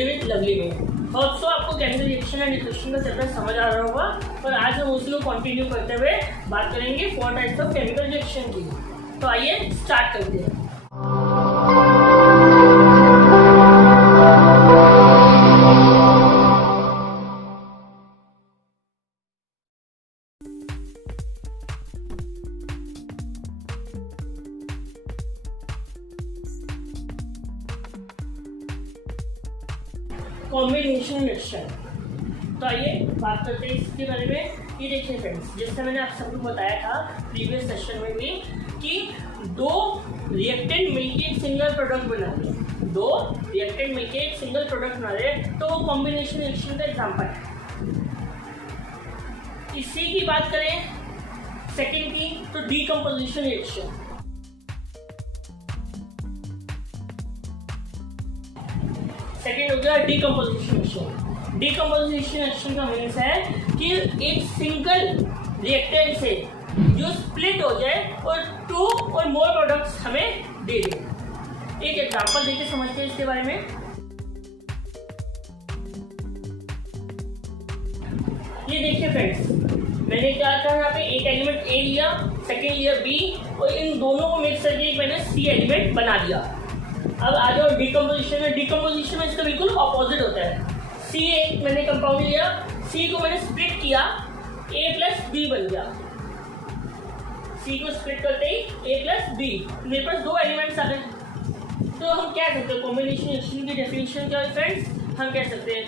Study with lovely में। Also आपको chemical reaction and description का चैप्टर समझ आ रहा होगा, और आज हम उसी को कंटिन्यू करते हुए बात करेंगे 4 टाइप्स ऑफ केमिकल रिएक्शन की। तो आइए स्टार्ट करते हैं। Combination reaction. तो आइए बात करते हैं इसके बारे में। ये देखिए फ्रेंड्स, जैसे मैंने आप सबको बताया था प्रीवियस सेशन में भी कि दो रिएक्टेंट मिलकर एक सिंगल प्रोडक्ट बना रहे हैं, दो रिएक्टेंट मिलकर एक सिंगल प्रोडक्ट बना रहे हैं, तो वो कॉम्बिनेशन रिएक्शन का एग्जांपल है। इसी की बात करें सेकेंड की, तो डीकंपोजिशन रिएक्शन। सेकेंड हो गया डीकंपोजिशन रिएक्शन। डीकंपोजिशन रिएक्शन का मीन्स है कि एक सिंगल रिएक्टेंट से जो स्प्लिट हो जाए और 2 और मोर प्रोडक्ट्स हमें दे दे। एक एग्जांपल देके समझते हैं इसके बारे में। ये देखिए फ्रेंड्स, मैंने क्या कहा, यहाँ पे एक एलिमेंट ए लिया, सेकेंड लिया बी, और इन दोनों को मिक्स करके मैंने सी एलिमेंट बना दिया। अब आ जाओ डीकंपोजिशन में। डीकंपोजिशन में इसका बिल्कुल ऑपोजिट होता है। सी एक मैंने कंपाउंड लिया, सी को मैंने स्प्लिट किया, ए प्लस बी बन गया। सी को स्प्लिट करते ही ए प्लस बी, मेरे पास 2 एलिमेंट्स आ गए। तो हम क्या कहते हैं, कॉम्बिनेशन रिएक्शन की डेफिनेशन क्या है फ्रेंड्स? हम कह सकते हैं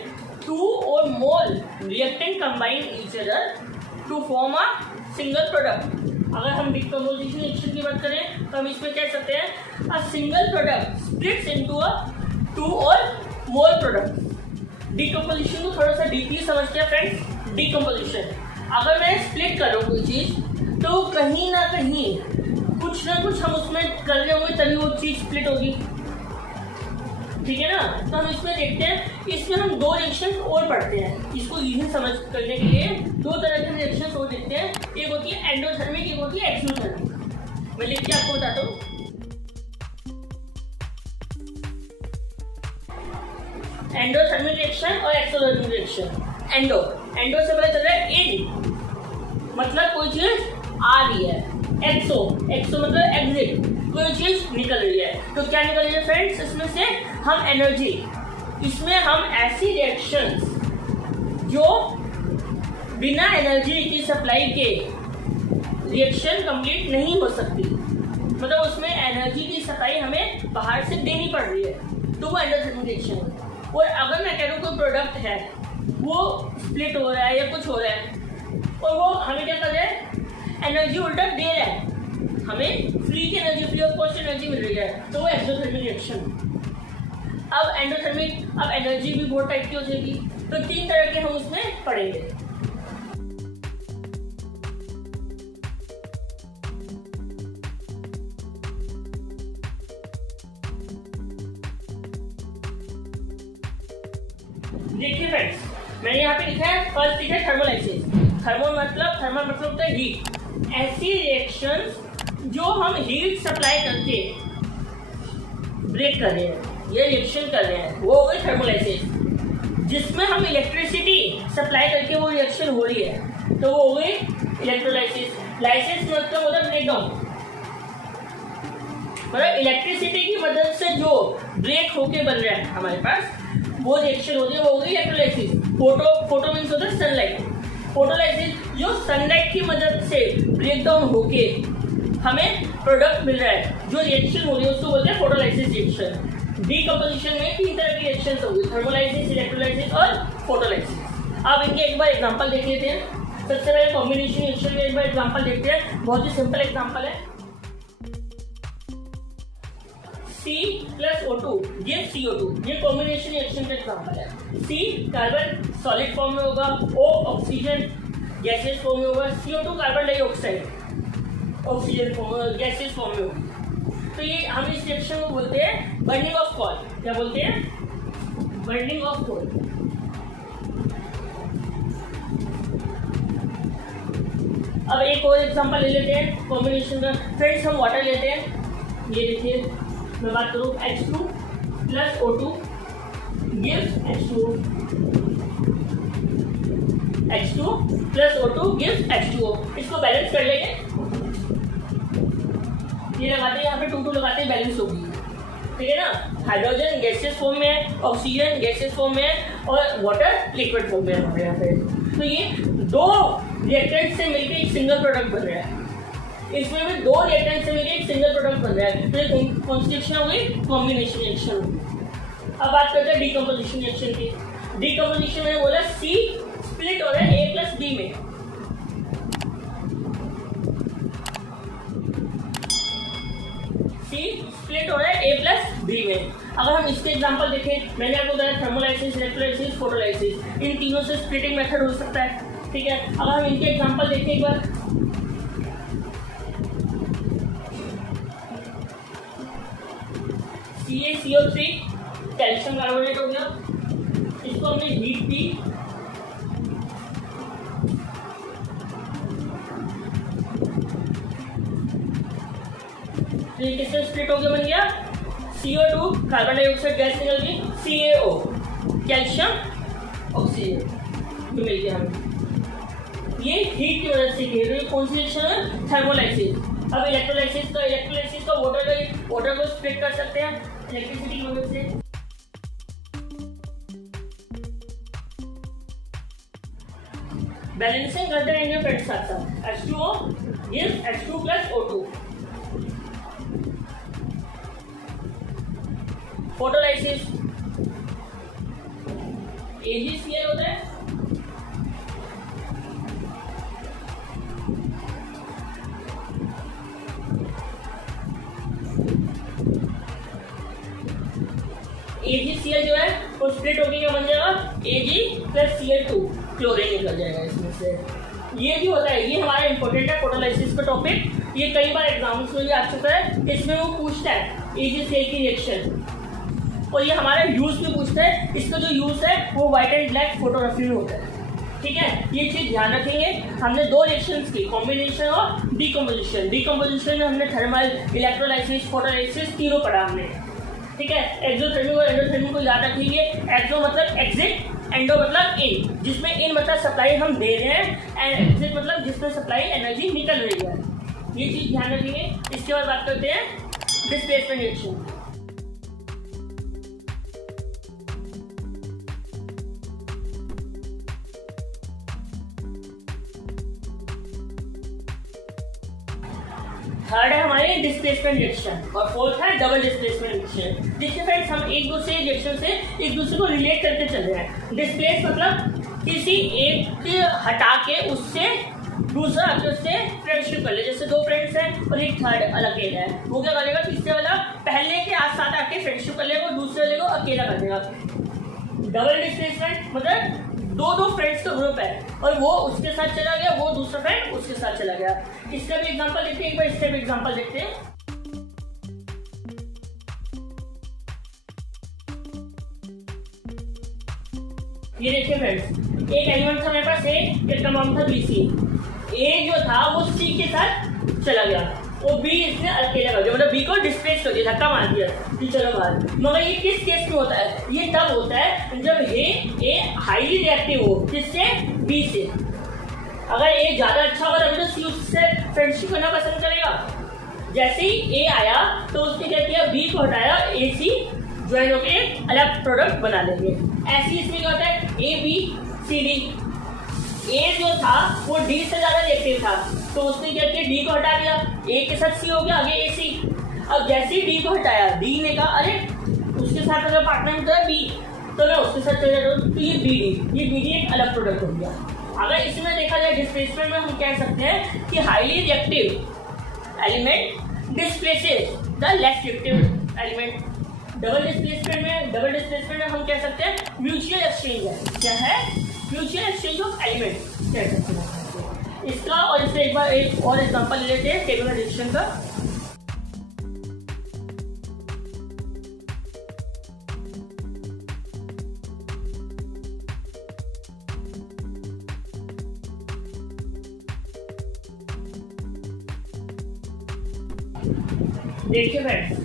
2 or more reactant combine each other to form a single product। अगर हम डीकंपोजिशन रिएक्शन की बात करें तो हम इसमें कह सकते हैं a single product splits into a 2 or more product। Decomposition को थोड़ा सा डीपली समझते हैं फ्रेंड्स। डीकंपोजिशन, अगर मैं स्प्लिट कर रहा हूँ कोई चीज, तो कहीं ना कहीं कुछ ना कुछ हम उसमें कर रहे होंगे तभी वो चीज स्प्लिट होगी, ठीक है ना। तो हम इसमें देखते हैं, इसमें हम 2 रिएक्शन और पढ़ते हैं। इसको इजी समझ करने के लिए 2 तरह के रिएक्शन और देखते हैं। एक होती है एंडोथर्मिक, एक होती है एक्सोथर्मिक। मैं लिख के आपको बताता हूँ। एंडोथर्मिक रिएक्शन और एक्सोथर्मिक रिएक्शन। एंडो से पता चल रहा है इन, मतलब कोई चीज आ रही है। एक्सो मतलब एग्जिट, कोई चीज निकल रही है। तो क्या निकल रही है फ्रेंड्स? इसमें से हम एनर्जी, इसमें हम ऐसी रिएक्शंस जो बिना एनर्जी की सप्लाई के रिएक्शन कंप्लीट नहीं हो सकती, मतलब उसमें एनर्जी की सप्लाई हमें बाहर से देनी पड़ रही है, तो वो एंडोथर्मिक रिएक्शन है। और अगर मैं कह रहा हूँ कोई प्रोडक्ट है वो स्प्लिट हो रहा है या कुछ हो रहा है, और वो हमें क्या कर रहा है, एनर्जी उल्टा दे रहा है, हमें फ्री की energy, free of cost energy मिल रही है, तो वो एक्सोथर्मिक रिएक्शन। अब एंडोथर्मिक, अब एनर्जी भी बहुत टाइप की हो जाएगी। तो 3 तरह के हम उसमें पढ़ेंगे। देखिए फ्रेंड्स, मैंने यहाँ पे लिखा है, फर्स्ट लिखा है थर्मोलाइसिस। थर्मल मतलब होता है हीट। ऐसी रिएक्शंस जो हम हीट सप्लाई करके ब्रेक कर रहे हैं, ये रिएक्शन कर रहे हैं, वो हो गई थर्मोलाइसिस। जिसमें हम इलेक्ट्रिसिटी सप्लाई करके वो रिएक्शन हो रही है, तो वो हो गई इलेक्ट्रोलाइसिस। लाइसिस मतलब होता है ब्रेकडाउन, मतलब इलेक्ट्रिसिटी की मदद से जो ब्रेक होके बन रहा है हमारे पास, वो रिएक्शन हो रही है, वो हो गई इलेक्ट्रोलाइसिस। फोटो मीन्स होता है सनलाइट। फोटोलाइसिस जो सनलाइट की मदद से ब्रेकडाउन होके हमें प्रोडक्ट मिल रहा है, जो रिएक्शन हो रही है उसको बोलते हैं फोटोलाइसिस रिएक्शन। डीकंपोजिशन में 3 तरह की रिएक्शन होगी, थर्मोलाइसिस, इलेक्ट्रोलाइसिस और फोटोलाइसिस। अब इनके एक बार एग्जांपल देख लेते हैं। सबसे पहले कॉम्बिनेशन रिएक्शन में एक बार एग्जांपल देखते हैं, बहुत ही सिंपल एग्जांपल है। C plus O2 ये CO2, ये कॉम्बिनेशन रिएक्शन का एग्जांपल है। C कार्बन सॉलिड फॉर्म में होगा, O ऑक्सीजन गैसेस फॉर्म में होगा, CO2 carbon dioxide oxygen form gases form में होगी। तो ये हम इस रिएक्शन को बोलते हैं बर्निंग ऑफ कोल। क्या बोलते हैं? Burning of coal. अब एक और एग्जांपल ले लेते हैं कॉम्बिनेशन का। फ्रेंड्स हम वाटर लेते हैं, ये देखिए मैं बात करूँ H2 plus O2 gives H2O, H2 plus O2 gives H2O। इसको बैलेंस कर लेंगे, ये लगाते हैं यहाँ पे 2 2 लगाते हैं, बैलेंस होगी, ठीक है ना। हाइड्रोजन गैसियस फॉर्म में है, ऑक्सीजन गैसियस फॉर्म में है और वाटर लिक्विड फॉर्म में है हमारे यहाँ पे। तो ये दो रिएक्टेंट से मिलकर एक सिंगल प्रोडक्ट बन रहा है, इसमें भी दो रिएक्टेंट से मिलकर एक सिंगल प्रोडक्ट बन रहा है। तो ये कॉन्स्टिट्यूशन हो गई कॉम्बिनेशन रिएक्शन। अब बात करते हैं डीकम्पोजिशन रिएक्शन की। डीकम्पोजिशन में बोला सी स्प्लिट हो रहा है A प्लस B में, स्प्लिट हो रहा है A प्लस B में। अगर हम इसके एग्जांपल देखें, मैंने आपको बताया थर्मोलाइसिस, इलेक्ट्रोलाइसिस, फोटोलाइसिस, इन तीनों से स्प्लिटिंग मेथड हो सकता है, ठीक है। अगर हम इनके एग्जांपल देखें एक बार, CaCO3 कैल्शियम कार्बोनेट हो गया, इसको हमने हीट दी, तो ये किससे स्प्लिट हो गया, बन गया CO2 कार्बन डाइऑक्साइड गैस निकल गई, CaO कैल्शियम ऑक्सीजन, तो मिल गया हमें। ये हीट की वजह से किया, तो कौन सी रिएक्शन है, थर्मोलाइसिस। अब इलेक्ट्रोलाइसिस का वाटर को स्प्लिट कर सकते हैं इलेक्ट्रिसिटी की मदद से। बैलेंसिंग करते रहेंगे फ्रेंड्स साथ साथ, H2O gives H2 plus O2। Photolysis AgCl होता है, AgCl जो है वो स्प्लिट होकर क्या बन जाएगा, Ag प्लस Cl2, क्लोरीन निकल जाएगा इसमें से। ये भी होता है, ये हमारा इंपॉर्टेंट है फोटोलाइसिस का टॉपिक, ये कई बार एग्जाम्स में भी आ चुका है। इसमें वो पूछता है AgCl की रिएक्शन, और ये हमारा यूज भी पूछता है। इसका जो यूज है वो व्हाइट एंड ब्लैक फोटोग्राफी में होता है, ठीक है। ये चीज ध्यान रखेंगे। हमने दो रिएक्शंस की, कॉम्बिनेशन और डीकम्पोजिशन। डीकम्पोजिशन में हमने थर्मल, इलेक्ट्रोलाइसिस, फोटोलाइसिस तीनों पढ़ा हमने, ठीक है। एक्सोथर्मिक और एंडोथर्मिक को याद रखेंगे। एक्सो मतलब एग्जिट, एंडो मतलब इन, जिसमें इन मतलब सप्लाई हम दे रहे हैं, एंड एग्जिट मतलब जिसमें सप्लाई एनर्जी निकल रही है। ये चीज ध्यान रखेंगे। इसके बाद बात करते हैं डिस्प्लेसमेंट रिएक्शन। थर्ड है हमारे डिस्प्लेसमेंट रिएक्शन और फोर्थ है डबल डिस्प्लेसमेंट रिएक्शन, जिससे फ्रेंड्स हम एक दूसरे रिएक्शन से एक दूसरे को रिलेट करके चल रहे हैं। डिस्प्लेस मतलब किसी एक हटा के उससे दूसरा आके उससे फ्रेंडशिप कर ले। जैसे दो फ्रेंड्स हैं और एक थर्ड अलग अकेला है, वो क्या करेगा, तीसरे वाला पहले के साथ आके फ्रेंडशिप कर लेगा और दूसरे वाले को अकेला कर देगा। डबल डिस्प्लेसमेंट मतलब दो फ्रेंड्स का ग्रुप है और वो उसके साथ चला गया, वो दूसरा फ्रेंड उसके साथ चला गया। इसका भी एग्जांपल देखते हैं, एक बार इसका भी एग्जांपल देखते हैं। ये देखिए फ्रेंड्स, एक एलिमेंट था मेरे पास A, इसका नाम था BC। A जो था वो C के साथ चला गया, वो B इसने अकेला कर दिया, मतलब B को डिस्प्लेस कर दिया, धक्का मार दिया कि चलो बाहर। मगर ये किस केस में होता है, ये तब होता है जब A हाईली रिएक्टिव हो, किससे, B से। अगर A ज्यादा अच्छा होगा तभी तो C उससे फ्रेंडशिप करना पसंद करेगा। जैसे ही A आया तो उसने क्या किया, B को हटाया, AC ज्वाइन होके अलग प्रोडक्ट बना लेंगे। ऐसे इसमें क्या होता है, ABCD। A जो था वो D से ज्यादा रिएक्टिव था, तो उसने क्या किया, D को हटा दिया, A के साथ C हो गया, आगे AC। अब जैसे ही D को हटाया, D ने कहा अरे उसके साथ अगर पार्टनर होता है B, तो मैं उसके साथ चले जाता हूँ, तो ये BD एक अलग प्रोडक्ट हो गया। अगर इसमें देखा जाए डिस्प्लेसमेंट में हम कह सकते हैं कि highly reactive element displaces the less reactive element. Double displacement में हम कह सकते हैं म्यूचुअल एक्सचेंज है, क्या है, म्यूचुअल एक्सचेंज ऑफ एलिमेंट कह सकते हैं इसका। और इससे एक बार एक और एग्जांपल ले लेते हैं टेबुलर एडिशन का। देखिए फ्रेंड्स,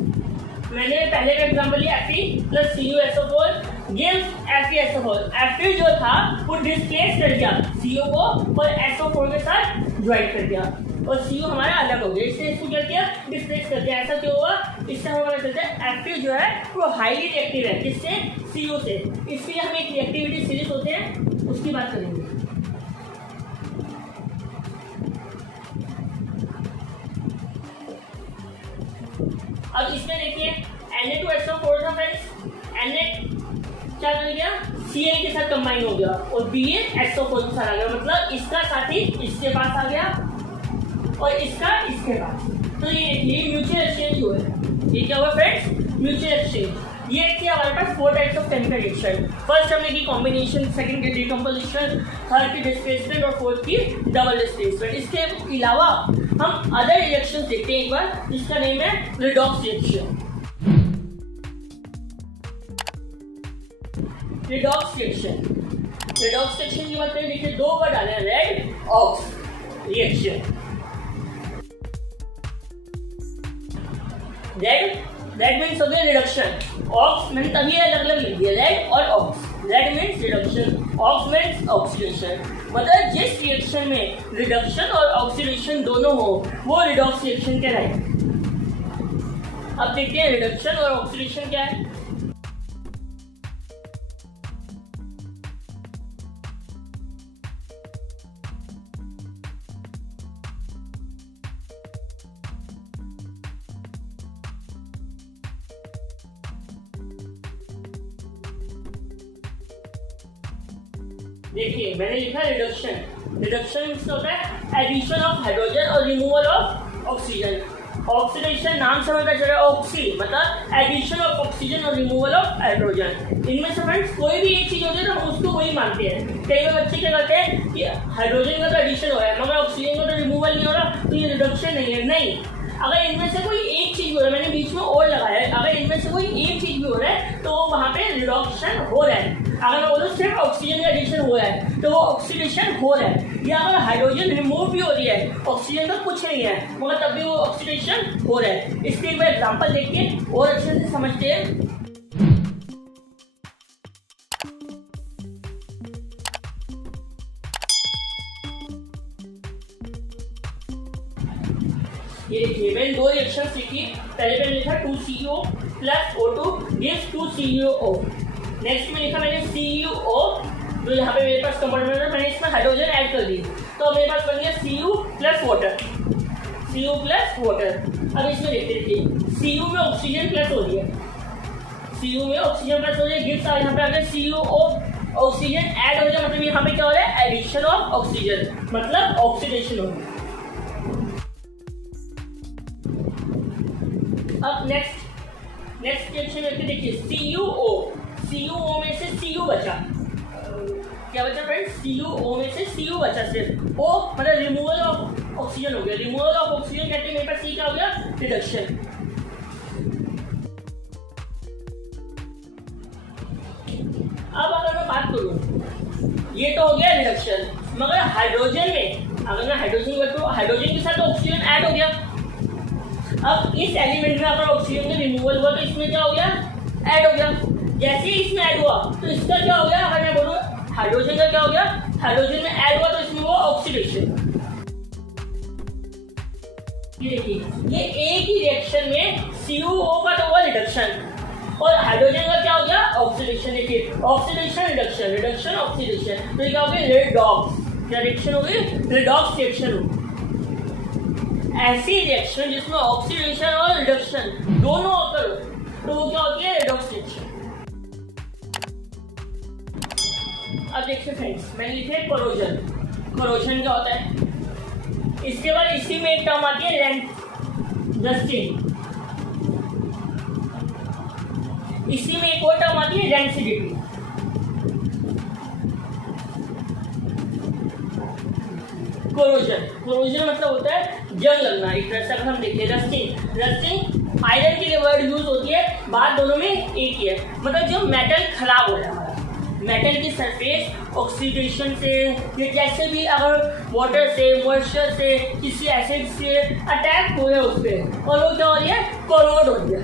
मैंने पहले का एग्जांपल लिया Fe plus CuSO4 gives FeSO4। Fe जो था वो डिस्प्लेस कर दिया CO को और SO4 के साथ ज्वाइन कर दिया और CO हमारा अलग हो गया। इससे इसको क्या किया, डिस्प्लेस कर दिया। ऐसा क्यों हुआ, इससे हमारा चलता है Fe जो है वो हाईली रिएक्टिव है, किससे, CO से। इसलिए हम एक रिएक्टिविटी सीरीज होते हैं उसकी बात करेंगे। अब इसमें देखिए Na2SO4 था फ्रेंड्स, Na क्या कर गया, Cl के साथ कंबाइन हो गया और BnSO4 के साथ आ गया, मतलब इसका साथी इसके पास आ गया और इसका इसके पास। तो ये देखिए म्यूचुअल एक्सचेंज हुआ है। ये क्या हुआ फ्रेंड्स, म्यूचुअल एक्सचेंज। ये थी हमारे पास 4 types of chemical reaction. First हमने की कॉम्बिनेशन, सेकंड की डिकम्पोजिशन, थर्ड की डिस्प्लेसमेंट और फोर्थ की डबल डिस्प्लेसमेंट। इसके अलावा हम अदर रिएक्शन देखते हैं एक बार, जिसका नेम है redox reaction. Redox reaction, redox reaction की बात करें, देखिए 2 वर्ड आने हैं, red ox reaction. Red means हो गया रिडक्शन, ऑक्स मीन्स तभी अलग अलग लिख दिया, रेड और ox. Red means reduction, ox means oxidation. मतलब जिस रिएक्शन में रिडक्शन और ऑक्सीडेशन दोनों हो वो रिडॉक्स रिएक्शन कहलाएगा। अब देखते हैं रिडक्शन और ऑक्सीडेशन क्या है। देखिए मैंने लिखा रिडक्शन। रिडक्शन मीन्स होता है एडिशन ऑफ हाइड्रोजन और रिमूवल ऑफ ऑक्सीजन। ऑक्सीडेशन नाम से पता चल रहा है, ऑक्सी मतलब एडिशन ऑफ ऑक्सीजन और रिमूवल ऑफ हाइड्रोजन। इनमें से फ्रेंड्स कोई भी एक चीज होती है तो हम उसको वही मानते हैं। कई बार बच्चे क्या करते हैं कि हाइड्रोजन का तो एडिशन हो रहा है मगर ऑक्सीजन का तो रिमूवल नहीं हो रहा, तो ये रिडक्शन नहीं है। नहीं, अगर इनमें से कोई एक चीज हो रहा है, मैंने बीच में और लगाया है, अगर इनमें से कोई एक चीज भी हो रहा है तो वहां पे रिडक्शन हो रहा है। अगर मैं बोलूँ सिर्फ ऑक्सीजन का एडिशन हो रहा है तो वो ऑक्सीडेशन हो रहा है, या अगर हाइड्रोजन रिमूव भी हो रही है, ऑक्सीजन का कुछ नहीं है मगर तब भी वो ऑक्सीडेशन हो रहा है। इसके एक एग्जाम्पल देख के और अच्छे से समझते हैं। ये देखिए मैंने 2 रिएक्शन सीखी। पहले मैंने लिखा 2CO plus O2 gives 2CuO। Next में लिखा मैंने CuO, जो यहाँ पे मेरे पास कंपाउंड है, मैंने इसमें हाइड्रोजन ऐड कर दी तो मेरे पास बन गया Cu plus water, Cu plus water. अब इसमें देखते देखिए Cu में ऑक्सीजन प्लस हो रही है, Cu में ऑक्सीजन प्लस हो रही है, गिव्स यहाँ पे आ गया CuO, ऑक्सीजन ऐड हो गया, मतलब यहाँ पे क्या हो रहा है, एडिशन ऑफ ऑक्सीजन, मतलब ऑक्सीडेशन हो गया। अब नेक्स्ट रिएक्शन करके देखिए CuO में से Cu बचा, क्या बचा फ्रेंड्स, CuO में से Cu बचा सिर्फ, O मतलब रिमूवल ऑफ ऑक्सीजन हो गया। रिमूवल ऑफ ऑक्सीजन कहते हैं मेरे पास C क्या हो गया, रिडक्शन। अब अगर मैं बात करूं, ये तो हो गया रिडक्शन, मगर हाइड्रोजन में अगर मैं हाइड्रोजन करूँ, हाइड्रोजन के साथ ऑक्सीजन ऐड हो गया। अब इस एलिमेंट में अगर ऑक्सीजन का रिमूवल हुआ तो इसमें क्या हो गया, ऐड हो गया। जैसे ही इसमें ऐड हुआ तो इसका क्या हो गया, अगर मैं बोलूँ हाइड्रोजन का क्या हो गया, हाइड्रोजन में ऐड हुआ तो इसमें हुआ ऑक्सीडेशन। ये देखिए ये एक ही रिएक्शन में CuO का तो हुआ रिडक्शन और हाइड्रोजन का क्या हो गया, ऑक्सीडेशन। देखिए ऑक्सीडेशन रिडक्शन, रिडक्शन ऑक्सीडेशन, तो ये क्या हो गया, रेडॉक्स। क्या रिएक्शन हो गई, रेडॉक्स रिएक्शन हो। ऐसी रिएक्शन जिसमें ऑक्सीडेशन और रिडक्शन दोनों होकर तो वो क्या होती है, रेडॉक्स रिएक्शन। अब देखिए फ्रेंड्स मैंने लिखे कोरोजन। कोरोजन क्या होता है, इसके बाद इसी में एक टर्म आती है रस्टिंग, इसी में एक और टर्म आती है डेंसिटी। कोरोजन मतलब होता है जंग लगना। एक तरह से अगर हम देखें रस्टिंग आयरन के लिए वर्ड यूज होती है, बात दोनों में एक ही है, मतलब जो मेटल खराब हो रहा है, मेटल की सरफेस ऑक्सीडेशन से या कैसे भी अगर वाटर से, मॉइस्चर से, किसी एसिड से अटैक हो रहा है उस पर और वो क्या हो रही है, कोरोड हो रही है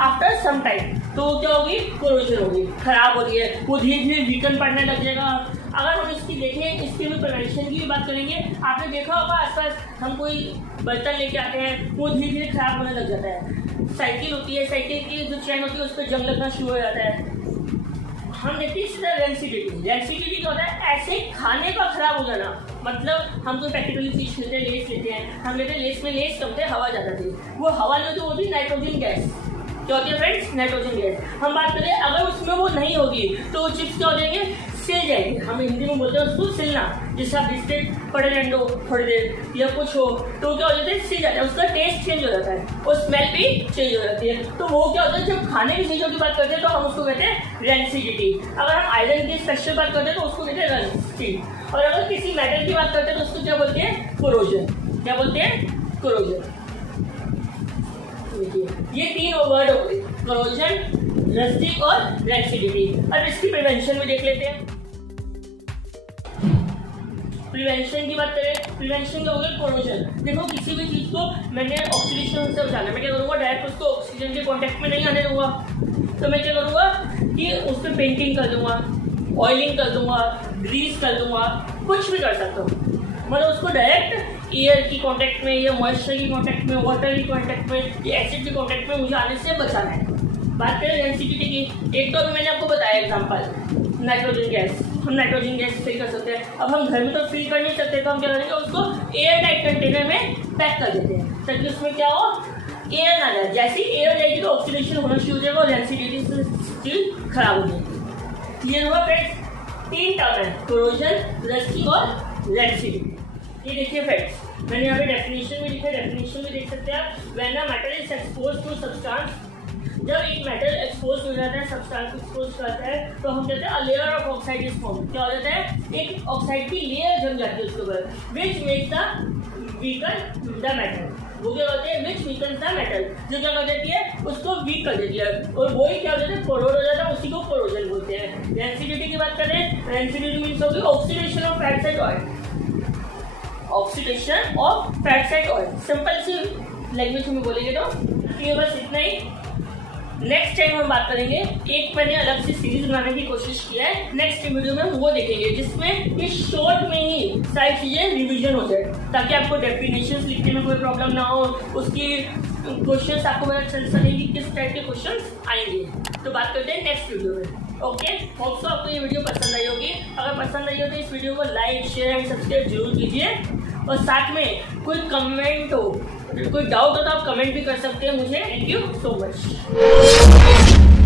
आफ्टर सम टाइम। तो वो क्या होगी, कोरोजन होगी, खराब हो रही है, वो धीरे धीरे वीकन पड़ने लग जाएगा। अगर हम इसकी देखें, इसके भी प्रिवेंशन की भी बात करेंगे, आपने देखा होगा आसपास हम कोई बर्तन लेके आते हैं, वो धीरे धीरे खराब होने लग जाता है। साइकिल होती है, साइकिल की जो चेन होती है उस पर जंग लगना शुरू हो जाता है। हम देखते हैं इस तरह रेंसिडिटी क्या होता है, ऐसे खाने का खराब हो जाना। मतलब हम तो प्रैक्टिकली चीज लेते हैं, लेस लेते हैं, हम लेते हैं लेस में लेस कम थे, हवा ज़्यादा थी, वो हवा जो होती है नाइट्रोजन गैस, क्या होती है फ्रेंड्स, नाइट्रोजन गैस। हम बात करें अगर उसमें वो नहीं होगी तो वो चिप्स क्या हो जाएंगे, सिल जाएंगे। हम हिंदी में बोलते हैं उसको सिलना, जिससे आप बिस्किट पड़े रहने दो थोड़ी देर या कुछ हो तो क्या हो जाता है, सिल जाता है, उसका टेस्ट चेंज हो जाता है और स्मेल भी चेंज हो जाती है। तो वो क्या होता है, जब खाने की चीज़ों की बात करते हैं तो हम उसको कहते हैं रेंसिडिटी। अगर हम आयरन की स्पेशल बात करते हैं तो उसको कहते हैं रस्ट। और अगर किसी मेटल की बात करते हैं तो उसको क्या बोलते हैं, कोरोजन। क्या बोलते हैं, कोरोजन। ये तीन वर्ड हो गए, कोरोजन, रस्टिंग और रेंसिडिटी। अब इसकी प्रिवेंशन भी देख लेते हैं। प्रिवेंशन की बात करें, प्रिवेंशन क्या होगा, कोरोजन। देखो किसी भी चीज को मैंने ऑक्सीडेशन से बचाना, मैं क्या करूंगा, डायरेक्ट उसको ऑक्सीजन के कांटेक्ट में नहीं आने दूंगा। तो मैं क्या करूंगा कि उस पर पेंटिंग कर दूंगा, ऑयलिंग कर दूंगा, ग्रीस कर दूंगा, कुछ भी कर सकता हूँ। मतलब उसको डायरेक्ट एयर की कांटेक्ट में या मॉइस्चर की कांटेक्ट में, वाटर की कांटेक्ट में या एसिड की कांटेक्ट में मुझे आने से बचाना है। बात करें रेंसिडिटी की, एक तो अभी मैंने आपको बताया एग्जांपल, नाइट्रोजन गैस, हम नाइट्रोजन गैस फिल कर सकते हैं। अब हम घर में तो फिल कर नहीं सकते, तो हम क्या करेंगे, उसको एयर टाइट कंटेनर में पैक कर देते हैं ताकि उसमें क्या हो, एयर ना जाए। जैसे ही एयर जाएगी तो ऑक्सीडेशन होना शुरू हो जाएगा और रेंसिडिटी से खराब हो जाएगी। क्लियर हुआ फ्रेंड्स, तीन टर्म है, कोरोजन, रस्टिंग और रेंसिडिटी। ये देखिए फ्रेंड्स, मैंने यहाँ पे डेफिनेशन भी लिखा है, डेफिनेशन भी देख सकते हैं आप। When a metal is exposed to substance, जब एक मेटल एक्सपोज हो जाता है, सब्सटेंस एक्सपोज करता है तो हम कहते हैं a layer of oxide is form. क्या हो जाता है, एक ऑक्साइड की लेयर जम जाती है उसके ऊपर, which makes the weaken the metal. वो क्या होते हैं, व्हिच वीकन्स द मेटल, जो क्या कर देती है, उसको वीक कर देती है और वही क्या हो जाता है, कोरोड हो जाता है, उसी को कोरोजन बोलते हैं। रेंसिडिटी की बात करें, रेंसिडिटी मीन्स होगी oxidation of fat side oil, oxidation of fat side oil. Simple सी लैंग्वेज में बोलेंगे तो ये बस इतना ही। नेक्स्ट टाइम हम बात करेंगे, एक मैंने अलग से सीरीज बनाने की कोशिश किया है, नेक्स्ट वीडियो में हम वो देखेंगे जिसमें ये शॉर्ट में ही सारी चीजें रिवीजन हो जाए, ताकि आपको डेफिनेशंस लिखने में कोई प्रॉब्लम ना हो, उसकी क्वेश्चंस आपको पता चल सके कि किस टाइप के क्वेश्चंस आएंगे। तो बात करते हैं नेक्स्ट वीडियो में। ओके, होप सो आपको ये वीडियो पसंद आई होगी। अगर पसंद आई हो तो इस वीडियो को लाइक, शेयर एंड सब्सक्राइब जरूर कीजिए और साथ में कोई कमेंट हो, कोई डाउट हो तो आप कमेंट भी कर सकते हैं मुझे। Thank you so much.